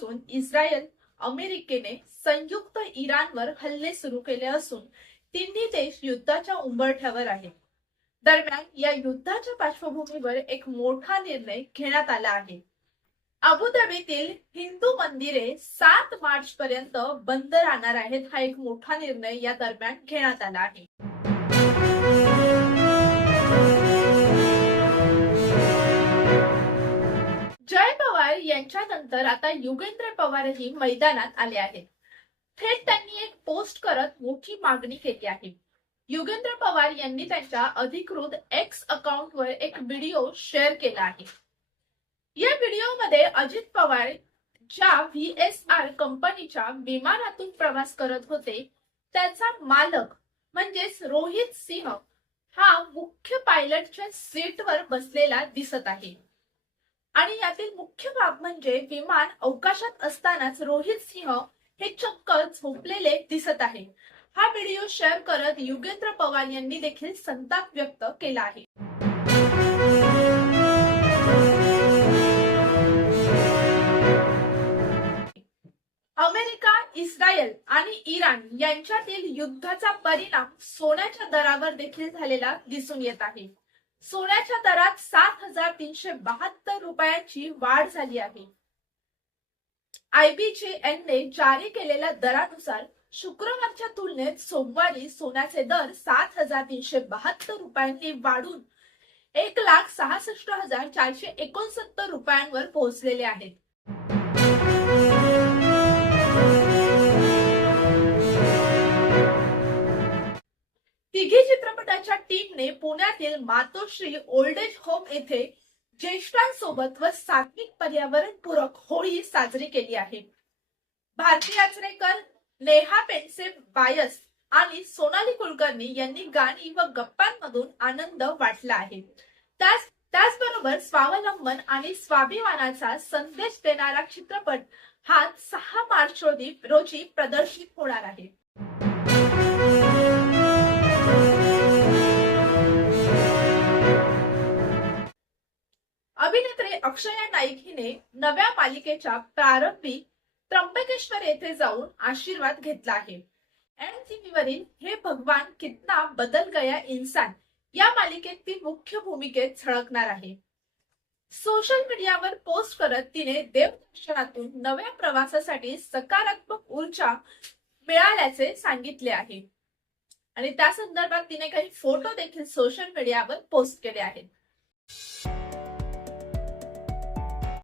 पासून इस्रायल, अमेरिकेने संयुक्त इराणवर हल्ले सुरू केले असून तिन्ही देश युद्धाच्या उंबरठ्यावर आहेत. दरम्यान या युद्धाच्या पार्श्वभूमीवर एक मोठा निर्णय घेण्यात आला आहे. अबुधाबीतील हिंदू मंदिरे 7 मार्च पर्यंत बंद राहणार आहेत. हा एक मोठा निर्णय या दरम्यान घेण्यात आला आहे. जय पवार यांच्यानंतर आता युगेंद्र पवारही मैदानात आले आहेत. थेट त्यांनी एक पोस्ट करत मोठी मागणी केली आहे. युगेंद्र पवार यांनी त्यांच्या अधिकृत एक्स अकाउंटवर एक व्हिडिओ शेअर केला आहे. या व्हिडिओमध्ये अजित पवार ज्या VSR कंपनीच्या विमानातून प्रवास करत होते त्याचा मालक म्हणजेच रोहित सिंह हा मुख्य पायलटच्या सीटवर बसलेला दिसत आहे. आणि यातील मुख्य बाब म्हणजे विमान अवकाशात असतानाच रोहित सिंह हे चक्क झोपलेले दिसत आहे. हा व्हिडिओ शेअर करत युगेंद्र पवार यांनी देखील संताप व्यक्त केला आहे. अमेरिका, इस्रायल आणि इराण यांच्यातील युद्धाचा परिणाम सोन्याच्या दरावर देखील झालेला दिसून येत आहे. सोन्याच्या दरात 7,372 रुपयांची वाढ झाली आहे. IBJN ने जारी केलेल्या दरानुसार शुक्रवारच्या तुलनेत सोमवारी सोन्याचे दर 7,372 रुपयांनी वाढून 1,66,469 रुपयांवर पोहोचलेले आहेत. तिघी चित्रपटाच्या टीमने पुण्यातील मातोश्री ओल्ड एज होम येथे ज्येष्ठांसोबत व सात्विक पर्यावरणपूरक होळी साजरी केली आहे. भारती याचरेकर, नेहा पेंडसे बायस आणि सोनाली कुलकर्णी यांनी गाणी व गप्पांमधून आनंद वाटला आहे. त्याचबरोबर स्वावलंबन आणि स्वाभिमानाचा संदेश देणारा चित्रपट हा 6 मार्च रोजी प्रदर्शित होणार आहे. अभिनेत्री अक्षया नाईक हिने नव्या मालिकेच्या प्रारंभी त्र्यंबकेश्वर येथे जाऊन आशीर्वाद घेतला आहे. MTV वरील हे भगवान कितना बदल गया इंसान या मालिकेत ती मुख्य भूमिकेत झळकणार आहे. सोशल मीडियावर पोस्ट करत तिने देवदर्शनातून नव्या प्रवासासाठी सकारात्मक ऊर्जा मिळाल्याचे सांगितले आहे. आणि त्या संदर्भात तिने काही फोटो देखील सोशल मीडियावर पोस्ट केले आहेत.